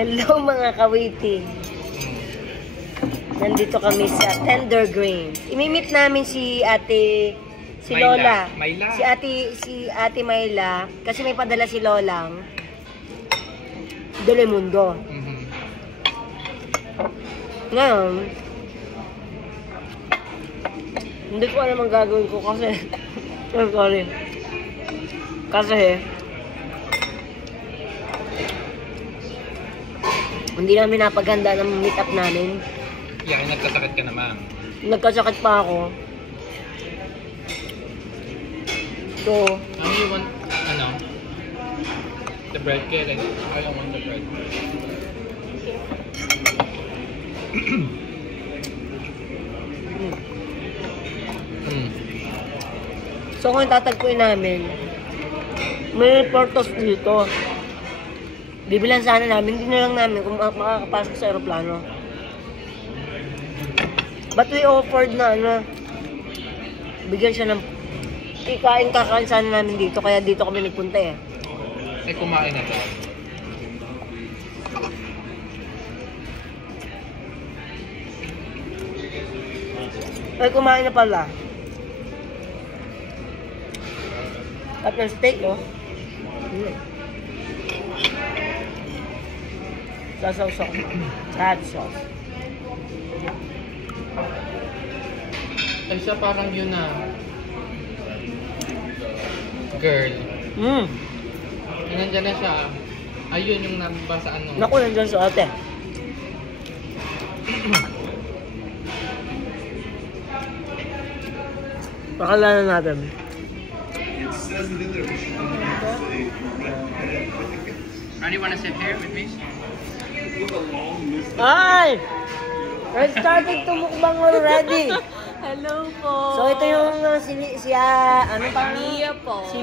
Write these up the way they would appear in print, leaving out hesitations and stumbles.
Hello mga kawiti. Nandito kami sa Tender Grain. Imimit namin si ate, si Lola. Mayla. Si ate Mayla. Kasi may padala si Lolang. Delemundo. Ngayon, hindi ko alam ang gagawin ko kasi sorry. Kasi hindi namin napaganda ng meet up namin. Yeah, nagkasakit ka naman. Nagkasakit pa ako. So, you want, the bread cake? Like, I don't want the bread. So kung tatagpuin namin, may portos dito. Bibilan sana namin, hindi na lang namin kung makakapasok sa aeroplano. But we offered na, bigyan siya ng kakain sana namin dito, kaya dito kami nagpunta eh. Eh, kumain na to. Ay, kumain na pala. At ng steak, oh. Sasaw-saw. Hot sauce. Ay, siya parang yun na. Girl. Nandiyan na siya. Ayun yung nabasa ano. Naku, nandiyan sa ate. Pakalanan natin. Randy, wanna sit here with me? Ay! We're starting to mukbang already. Hello po. So ito yung ano pa? Mia po. Si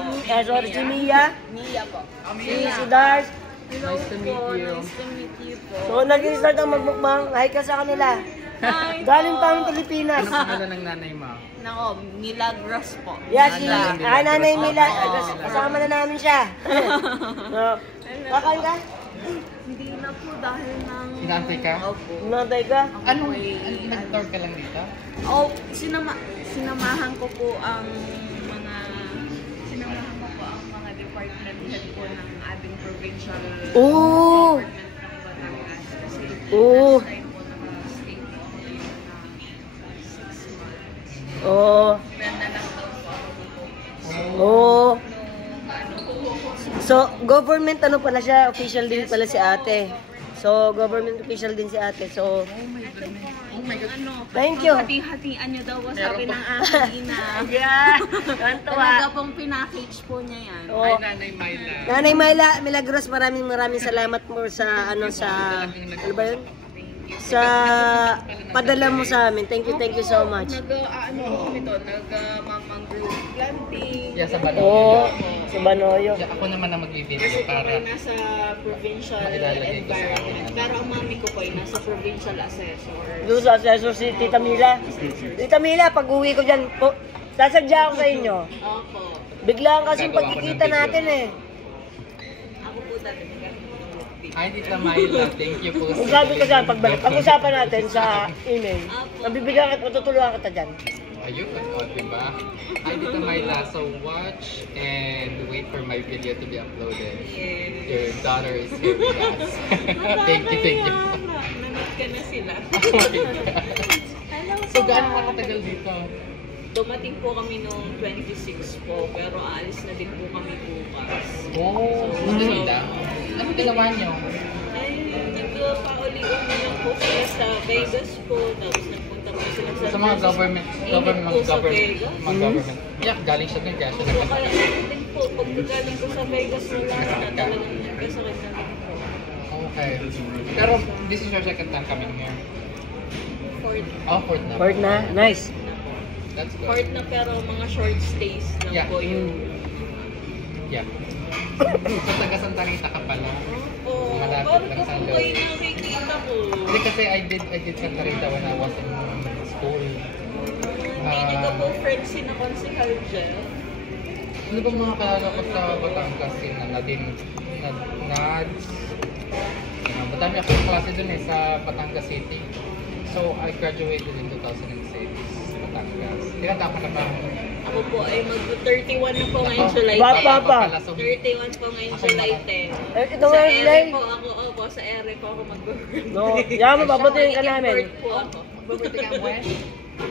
Mia. Mia po. Si Dars. Hello Nice to meet po. you. Nice to meet you po. So nag-start ang magmukbang. Hi ka sa kanila. Hi Galing po. pa ng Pilipinas. Anong pangalan ng nanay mo? Nako, Milagros po. Yeah, si Nanay Mila. Oo. Kasama na namin siya. So, kakain ka? Hindi na po dahil ng... Inaantay ka? Opo. Nantay ka? Anong nag-tour ka lang dito? Oh, sinamahan ko po ang mga department head po ng ating provincial Oo. government ng Batangas. Kasi Oo. last time po nag-stay po ako yun na 6 months. Oo. Ganda lang daw po ako. Oo. So, government ano pala siya, official din pala si ate. So, government official din si ate. So, Oh my God. Thank you. Hati-hatian niyo daw po sabi ng aking ina. yeah. Talaga pong pinackage po niya yan. Oo. Ay, Nanay Mayla. Nanay Mayla, Milagros, maraming salamat mo sa ano ba yun? Sa padala mo sa amin. Thank you so much. Kami to, nag-mangrove planting. Yeah, sa Banoyo. Oo, sa Banoyo. Yeah, ako naman ang mag-video Kasi po para ay nasa provincial mailalagay ko sa environment. akin. Pero ang mami ko po ay nasa provincial assessor. Doon sa assessor si Tita Mila. Tita Mila, pag uwi ko dyan, sasadya ako sa inyo. Opo. Biglaan kasi Gagawa ko pagkikita ng video. natin eh. Ako po dati nagkaroon. Hi, Tita Mayla. Thank you po. Kung sabi ko saan, pag-usapan natin sa email, nabibigyan kita, tutulungan kita dyan. Ayun, diba? Hi, Tita Mayla. So watch and wait for my video to be uploaded. Yes. Your daughter is here with us. Thank you. Namit ka na sila. Hello So po. gaano ka katagal dito? Dumating po kami noong 26 po, pero aalis na din po kami bukas. Oh, ganda. Ano ginawa niyo? Ay, nagpauli-uli lang po sila sa Vegas po, tapos nagpunta po sila sa... Sa mga government. Mga government. Yeah, galing siya dun kaya siya So, kaya din po, pag galing ko sa Vegas na last na talagang nagkasakit na din po. Okay. Pero this is your second time coming here? Fourth Fourth na. Word na? Nice. na po. That's good. Fourth na pero mga short stays lang Yeah. po yung... Yeah. So taga Santa Rita ka pala? Oo. Malapit lang Bakit sa po loob. kayo nakikita ko? Hindi kasi I did Santa Rita when I was in school. Hindi niyo ka po friends si na Consihal Jeff? Ano ba mga kalala ko sa Batangas? Sina Nadine, Nads, basta Dami akong klase dun sa Batangas City. So, I graduated in 2006, Batangas. Ilan taon ka na ba? Ako po ay mag-31 na po ngayong July 10. Bata pa. 31 po ngayong July 10. Ito Sa nga, ere Lay. po ako, opo, sa ere po ako mag-birthday. No, yaman, papatiin ka namin. Import po ako. Birthday ka when?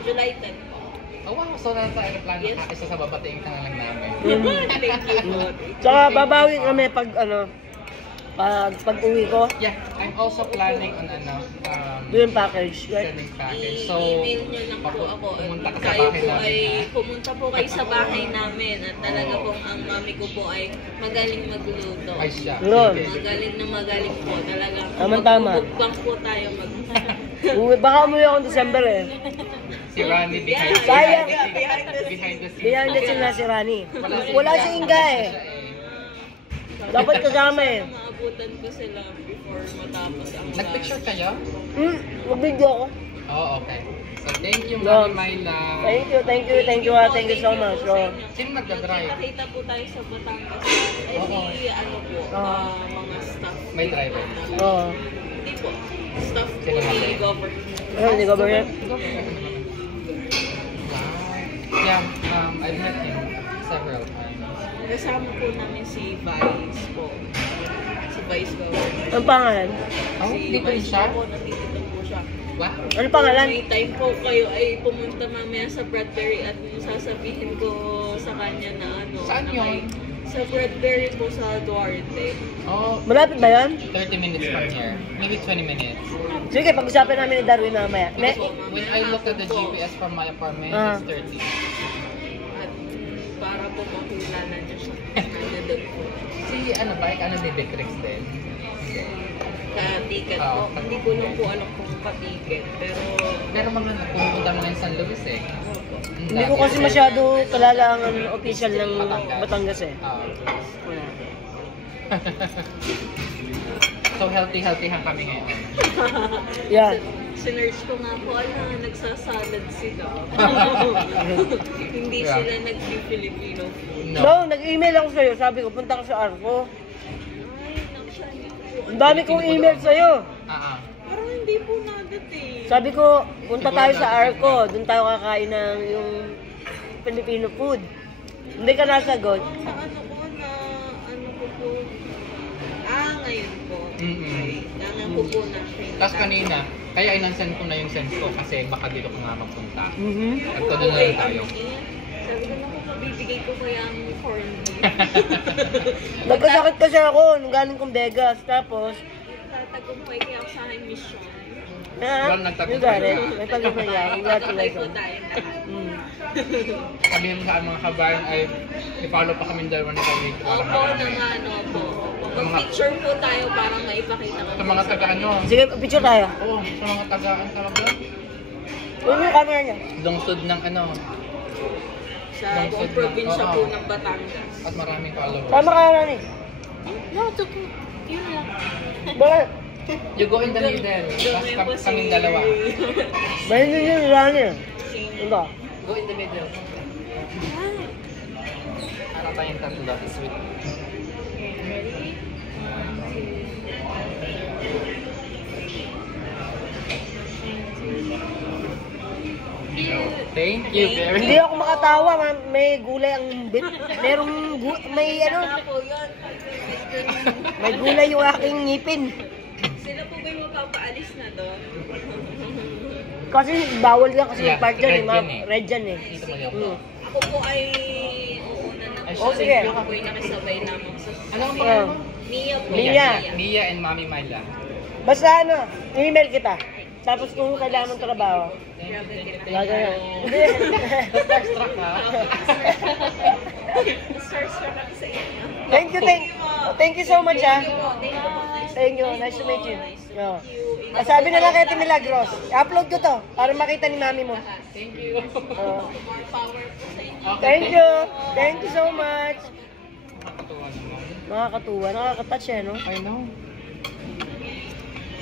July 10 po. Oh wow, so nasa aeroplano Yes. ka, isa sa babatiin ka na lang namin. Thank you po. Tsaka babawi kami pag pag-uwi ko, Yeah, I'm also planning on doon yung package. Right? sending package. So, I-email nyo lang po ako. pumunta ka sa Kayo bahay po namin. ay pumunta po kayo sa bahay namin at talaga pong ang mami ko po ay magaling magluto. Ay siya. Yun. Sige. Magaling po talaga. Tama-tama. Magbukbang po tayo Baka umuwi akong December eh. Si Ronnie behind, Sayang. behind the scenes. Behind the scene na si Rani. Wala si Inga eh. Dapat kasama eh. Maabutan ko sila before matapos ang Nag-picture kayo? Mag-video ako. Oh, okay. So, thank you, No. Mami Myla. Thank you so much. So, Sino magdadrive? Nakita po tayo sa Batangas. Oo. Mga staff. May driver. oh. Hindi po. Staff po Sino ni natin? government. Hindi ko ba yan? Wow. Yeah, I've met him several times. Kasama po namin si Vice po. Si Vice government. Ang pangalan? Oh, Si dito rin Vice siya? po, nandito po siya. Wow. Ano pangalan? May time po kayo ay pumunta mamaya sa Bradbury at sasabihin ko sa kanya na ano. Saan na yun? Sa Bradbury po sa Duarte. Oh, Malapit ba yan? 30 minutes from here. Maybe 20 minutes. Sige, pag-usapan namin ni Darwin mamaya. Because when I look at the GPS from my apartment, it's 30. At para po makilala niya siya. Nandun po. Si ano ba? Ano ni Beatrix din? Ka-ticket Oo. po. Hindi ko lang po alam kung pa-ticket. Pero Pumunta mo ngayon San Luis eh. Hindi ko kasi masyado kalala ang official ng Batangas eh. So healthy lang kami ngayon. Yeah. sinerch ko nga po, nagsasalad sila. Hindi Yeah. sila nag-Filipino food. No. No, nag-email ako sa'yo. Sabi ko, punta ka sa Arco. Ay, naksyan po. Ang dami kong email sa'yo. Parang hindi po nadating. Sabi ko, punta tayo sa Arco. Doon tayo kakain ng yung Filipino food. Hindi ka nasagot. Sa ano ko na, ano ko po, ngayon po. Ngayon ko po na. Tapos kanina, kaya inansend ko na yung sense ko kasi baka dito ka nga magpunta. Mhm. Nagtuloy na lang tayo. Sabi ko na po, mabibigay ko kaya ang corn beef. Nagkasakit kasi ako nung galing kong Vegas. Tapos, Tatagumpay kaya ako sa aking mission. Well, nagtagumpay yung galing. ka. Nagtagumpay ka. Tagumpay po Congratulations. tayo lahat. Mm. Sabihin mo sa mga kabayan ay i-follow pa kami dalawa ni Kami. Opo, ano po. Mag-picture po tayo para maipakita ko. Sa mga taga-ano. Sige, picture tayo. Oo, sa mga tagaan talaga. Uy, yung camera niya. Lungsod ng ano. Sa buong probinsya po ng Batangas. At maraming followers. Tama ka na ni. No, it's okay. Yun lang. Bakit? You go in the middle. Tapos kaming dalawa. Bahin din yung runner. Ito. Go in the middle. Para tayong tatlo. Sweet. Thank you very Hindi much. ako makatawa. May gulay ang bit. May ano. Saka po yun. May gulay yung aking ngipin. Sila po ba yung mapapaalis na doon? Kasi bawal yan kasi Yeah, yung part dyan red eh. yan eh. Red dyan eh. Dito mo yun. Ako po ay uuna na Ay, po. sige. Ako po ay nakisabay lamang sa Ano ang Oh. pangalan mo? Mia po. Mia. Mia and Mami Myla. Basta ano, email kita. Tapos kung kailangan ng trabaho. Gagawin. Hindi. Starstruck ha? Starstruck ako sa inyo. Thank you so much ha. Thank you po. Thank you. Nice to meet you. No. Sabi na lang kay Ate Milagros. I-upload ko to para makita ni mami mo. Thank you. Oh. More power po sa inyo. Okay. Thank you. Thank you so much. Nakakatuwa naman. Nakakatuwa. Nakakatouch eh, no? I know.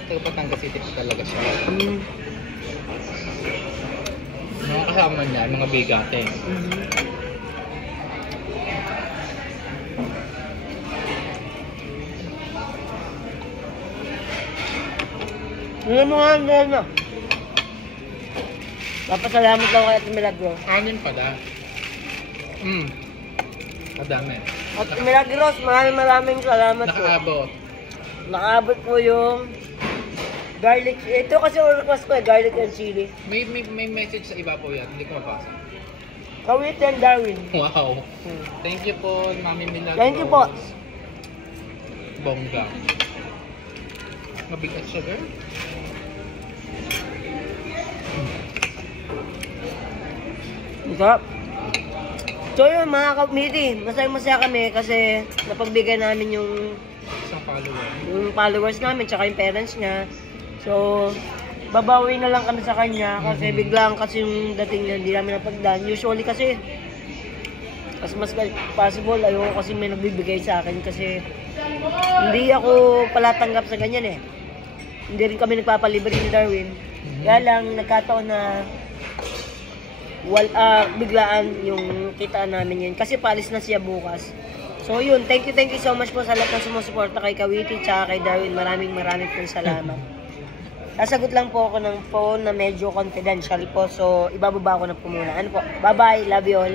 Taga Batangas City po talaga siya. Mm. Mga kasama niya, mga bigate. Hindi mo nga ang gano'n. Papasalamat ako kay Ate Milagros. Anin pala. Madami. At Milagros, maraming salamat po. Nakaabot. Nakaabot po yung garlic. Ito kasi request ko garlic and chili. May message sa iba po yan. Hindi ko mabasa. Kawit and Darwin. Wow. Thank you po, Mami Milagros. Thank you po. Bongga. Mabigat siya, girl. Masarap. So yun mga ka-committee, masaya kami kasi napagbigay namin yung followers namin tsaka yung parents niya. So, babawi na lang kami sa kanya kasi biglang kasi yung dating niya hindi namin napagdaan. Usually kasi, mas possible, ayoko kasi may nagbibigay sa akin kasi hindi ako pala tanggap sa ganyan eh. Hindi rin kami nagpapalibre ni Darwin. Kaya lang nagkataon na biglaan yung kita namin yun. Kasi palis na siya bukas. So yun, thank you so much po sa lahat ng sumusuporta kay Kawiti tsaka kay Darwin. Maraming pong salamat. Sasagot lang po ako ng phone na medyo confidential po. So ibababa ko na po muna. Ano po? Bye-bye. Love you all.